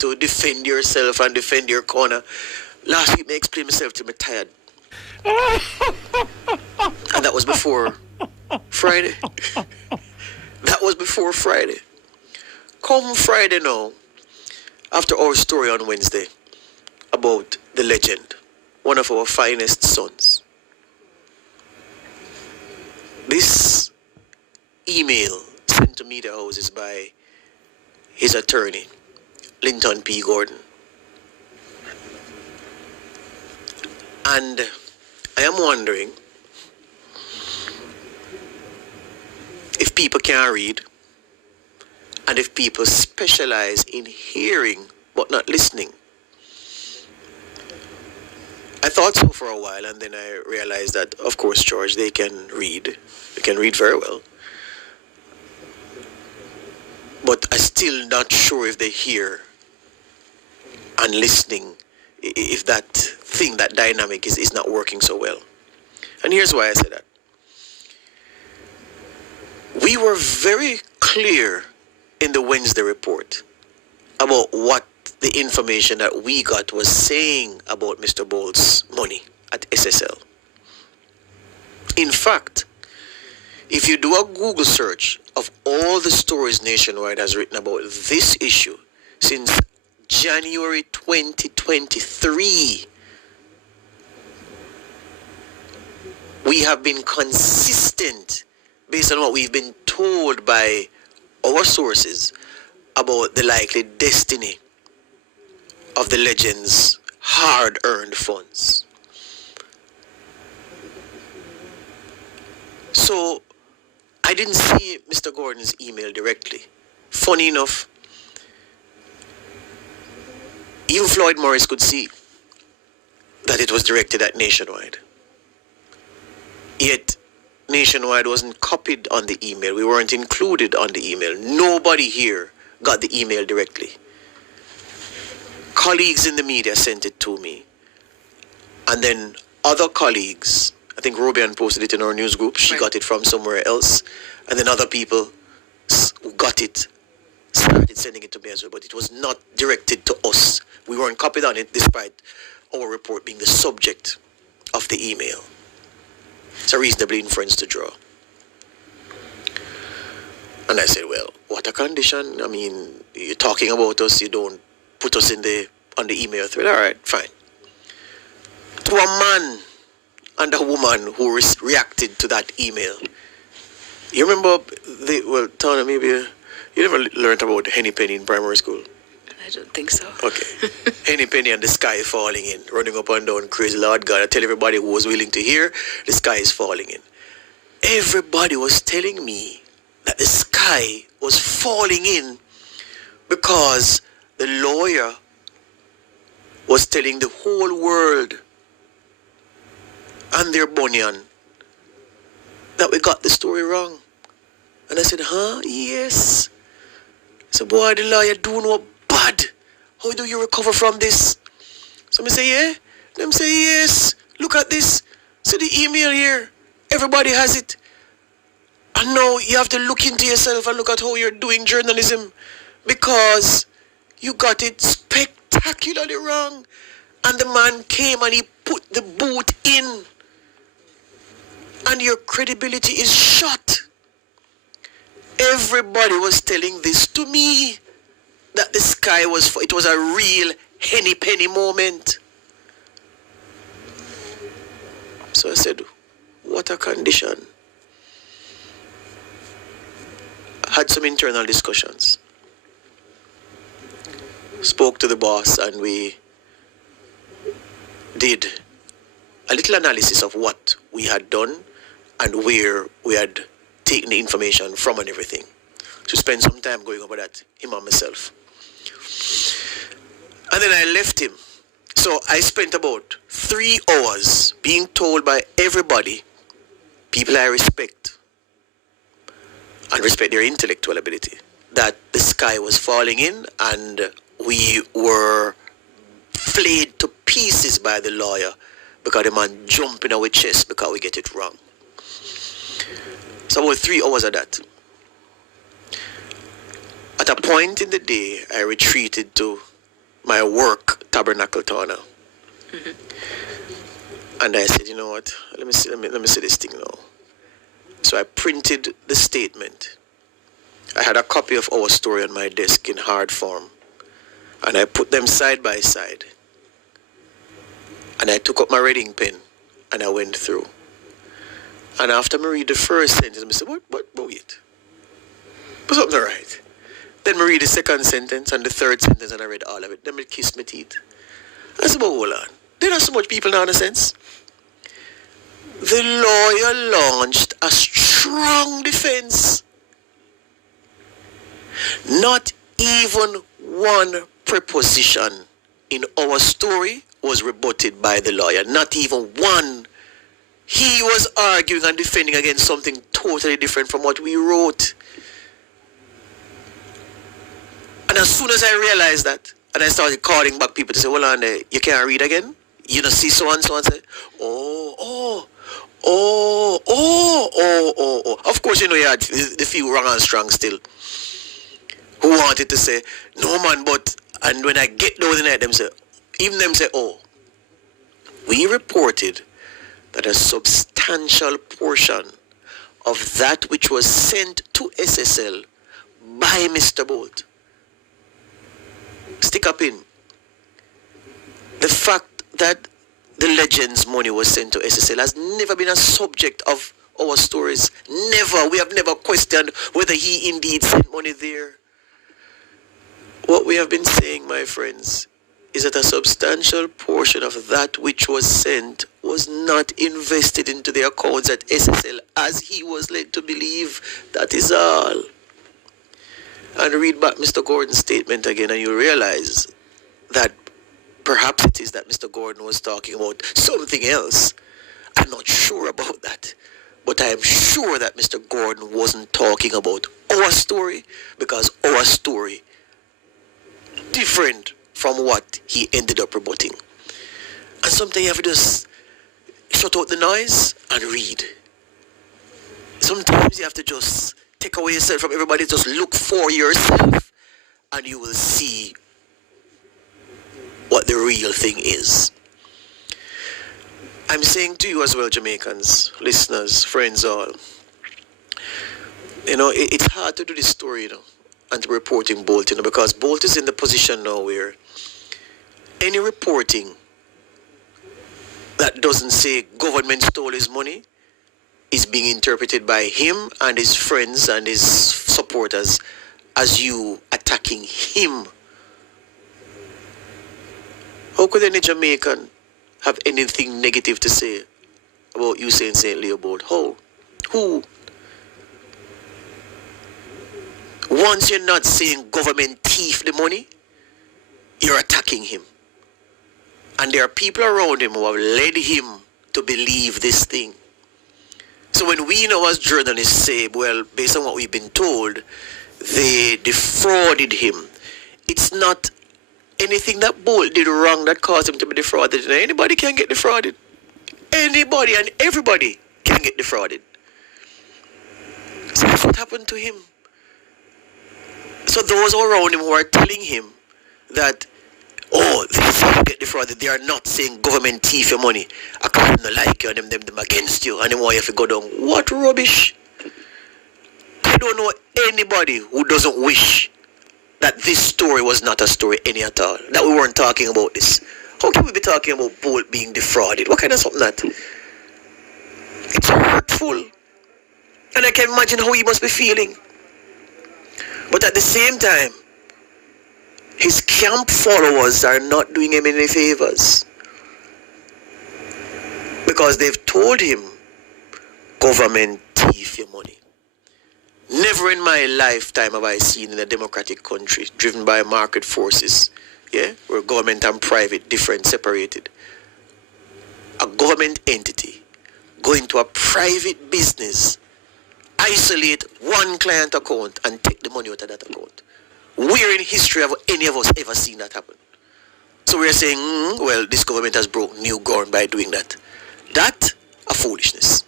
to defend yourself and defend your corner. Last week, I explained myself to me tired. And that was before Friday. That was before Friday. Come Friday now, after our story on Wednesday about the legend, one of our finest sons. This email sent to media houses by his attorney, Linton P. Gordon. And I am wondering if people can read and if people specialize in hearing but not listening. I thought so for a while, and then I realized that, of course, George, they can read. They can read very well. But I'm still not sure if they hear and listening, if that thing, that dynamic is not working so well. And here's why I say that. We were very clear in the Wednesday report about what the information that we got was saying about Mr. Bolt's money at SSL. In fact, if you do a Google search of all the stories Nationwide has written about this issue since January 2023, we have been consistent based on what we've been told by our sources about the likely destiny of the legend's hard-earned funds. So I didn't see Mr. Gordon's email directly. Funny enough, even Floyd Morris could see that it was directed at Nationwide. Yet Nationwide wasn't copied on the email. We weren't included on the email. Nobody here got the email directly. Colleagues in the media sent it to me. And then other colleagues, I think Robian posted it in our news group. She got it from somewhere else. And then other people who got it started sending it to me as well. But it was not directed to us. We weren't copied on it despite our report being the subject of the email. It's a reasonable inference to draw. And I said, well, what a condition. I mean, you're talking about us, you don't put us on the email thread. All right, fine. To a man and a woman who reacted to that email. You remember, Tana, maybe you never learned about Henny Penny in primary school? I don't think so. Okay. Henny Penny and the sky falling in, running up and down, crazy Lord God. I tell everybody who was willing to hear, the sky is falling in. Everybody was telling me that the sky was falling in because the lawyer was telling the whole world and their bunion that we got the story wrong. And I said, huh? Yes. So, boy, the lawyer do no bad. How do you recover from this? So I say, yeah. Them say, yes. Look at this. See the email here. Everybody has it. And now you have to look into yourself and look at how you're doing journalism, because you got it spectacularly wrong. And the man came and he put the boot in. And your credibility is shot. Everybody was telling this to me, that the sky was, it was a real Henny Penny moment. So I said, what a condition. I had some internal discussions. Spoke to the boss and we did a little analysis of what we had done and where we had taken the information from and everything. To spend some time going over that, him and myself. And then I left him. So I spent about 3 hours being told by everybody, people I respect, and respect their intellectual ability, that the sky was falling in and we were flayed to pieces by the lawyer because the man jumped in our chest because we get it wrong. So about 3 hours of that. At a point in the day, I retreated to my work tabernacle town now. And I said, you know what? Let me see this thing now. So I printed the statement. I had a copy of our story on my desk in hard form. And I put them side by side. And I took up my reading pen and I went through. And after I read the first sentence, I said, wait. But something right. Then I read the second sentence and the third sentence and I read all of it. Then I kissed my teeth. I said, but hold on. There are so much people now in a sense. The lawyer launched a strong defense. Not even one preposition in our story was rebutted by the lawyer. Not even one. He was arguing and defending against something totally different from what we wrote. And as soon as I realized that, and I started calling back people to say, well, on there, you can't read again? You know, see so and so and say, oh. Of course, you know, you had the few wrong and strong still who wanted to say, no man, but, and when I get those in there, them say, oh, we reported that a substantial portion of that which was sent to SSL by Mr. Bolt. Stick up in. The fact that the Legends money was sent to SSL has never been a subject of our stories. Never. We have never questioned whether he indeed sent money there. What we have been saying, my friends, is that a substantial portion of that which was sent was not invested into the accounts at SSL as he was led to believe. That is all. And read back Mr. Gordon's statement again and you'll realize that perhaps it is that Mr. Gordon was talking about something else. I'm not sure about that. But I am sure that Mr. Gordon wasn't talking about our story because our story different from what he ended up rebutting. And sometimes you have to just shut out the noise and read. Sometimes you have to just take away yourself from everybody, just look for yourself and you will see what the real thing is. I'm saying to you as well, Jamaicans, listeners, friends all, you know, it's hard to do this story, you know, and reporting Bolt, you know, because Bolt is in the position now where any reporting that doesn't say government stole his money is being interpreted by him and his friends and his supporters as you attacking him. How could any Jamaican have anything negative to say about USAIN St. Leopold? How? Who? Once you're not saying government thief the money, you're attacking him. And there are people around him who have led him to believe this thing. So when we know as journalists say, well, based on what we've been told, they defrauded him, it's not anything that Bolt did wrong that caused him to be defrauded. Anybody can get defrauded. Anybody and everybody can get defrauded. So that's what happened to him. So those around him who are telling him that, oh, these people get defrauded, they are not saying government thief your money. I can't like you and them against you and they want you to go down. What rubbish. I don't know anybody who doesn't wish that this story was not a story any at all. That we weren't talking about this. How can we be talking about Bolt being defrauded? What kind of something that? It's hurtful. And I can imagine how he must be feeling. But at the same time, his camp followers are not doing him any favors. Because they've told him, government thief your money. Never in my lifetime have I seen in a democratic country driven by market forces, where government and private, different, separated, a government entity go into a private business, isolate one client account and take the money out of that account. Where in history have any of us ever seen that happen? So we're saying, well, this government has broke new ground by doing that. That, a foolishness.